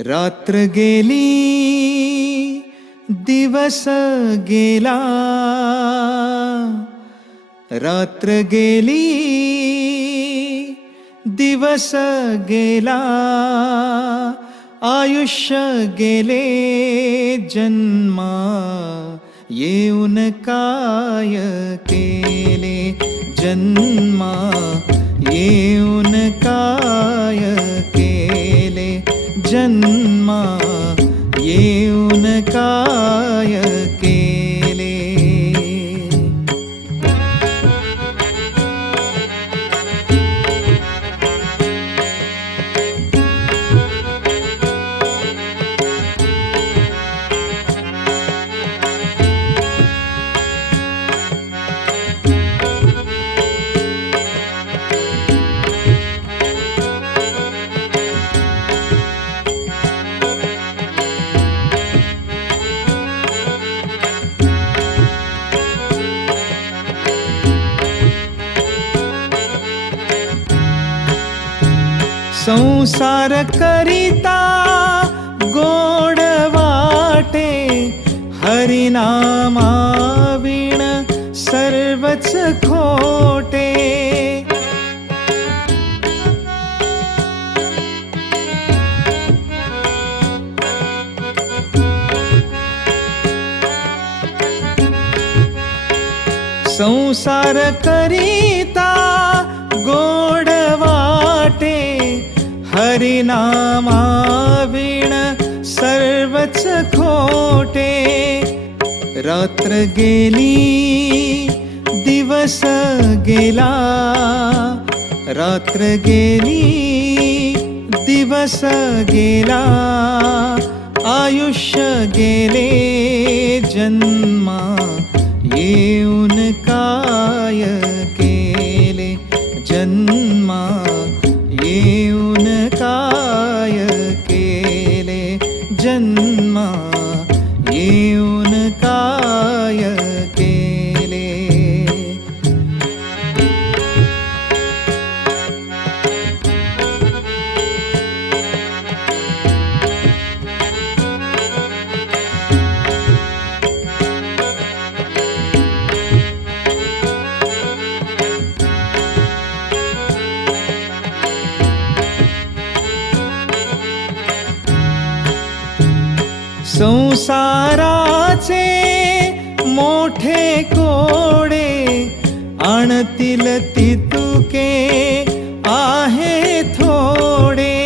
रात्र गेली दिवस गेला. रात्र गेली दिवस गेला. आयुष्य गेले जन्मा येऊन काय केले? जन्मा येऊन काय जन्मा येऊन काय संसार करिता गोड वाटे हरिनामा विण सर्वच खोटे। संसार करिता हरिनामा विण सर्वच खोटे रात्र गेली दिवस गेला रात्र गेली दिवस गेला आयुष्य गेले जन्मा जन्मा येऊन संसाराचे मोठे कोडे आणतील तितुके आहे थोडे.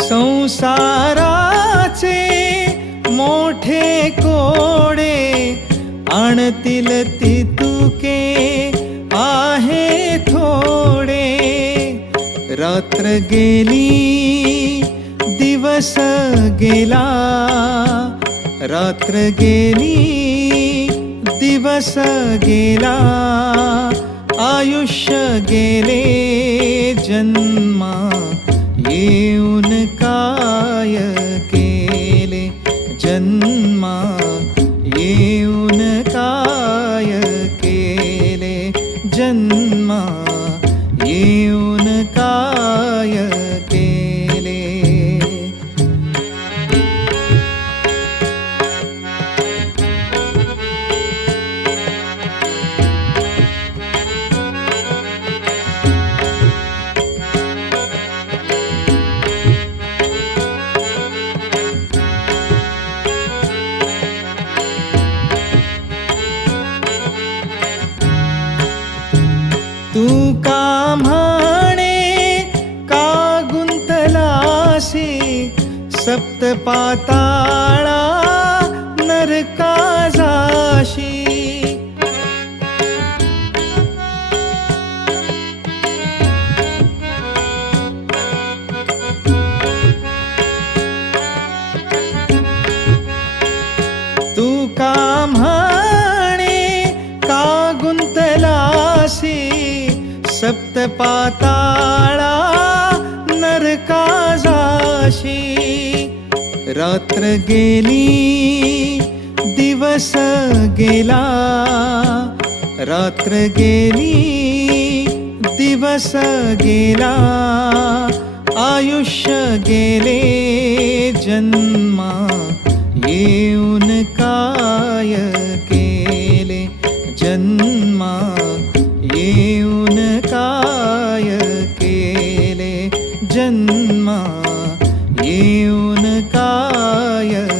संसार म्हणतील ती तुके आहे थोडे. रात्र गेली दिवस गेला. रात्र गेली दिवस गेला. आयुष्य गेले जन्मा ये जन्मा येऊन सप्त पाताळा नरका जाशी तू का म्हणे का गुंतलासी? सप्त पाताळा नरका जाशी रात्र गेली दिवस गेला. रात्र गेली दिवस गेला. आयुष्य गेले जन्मा येऊन काय केले? जन्मा येऊन काय केले? जन्मा येऊन काय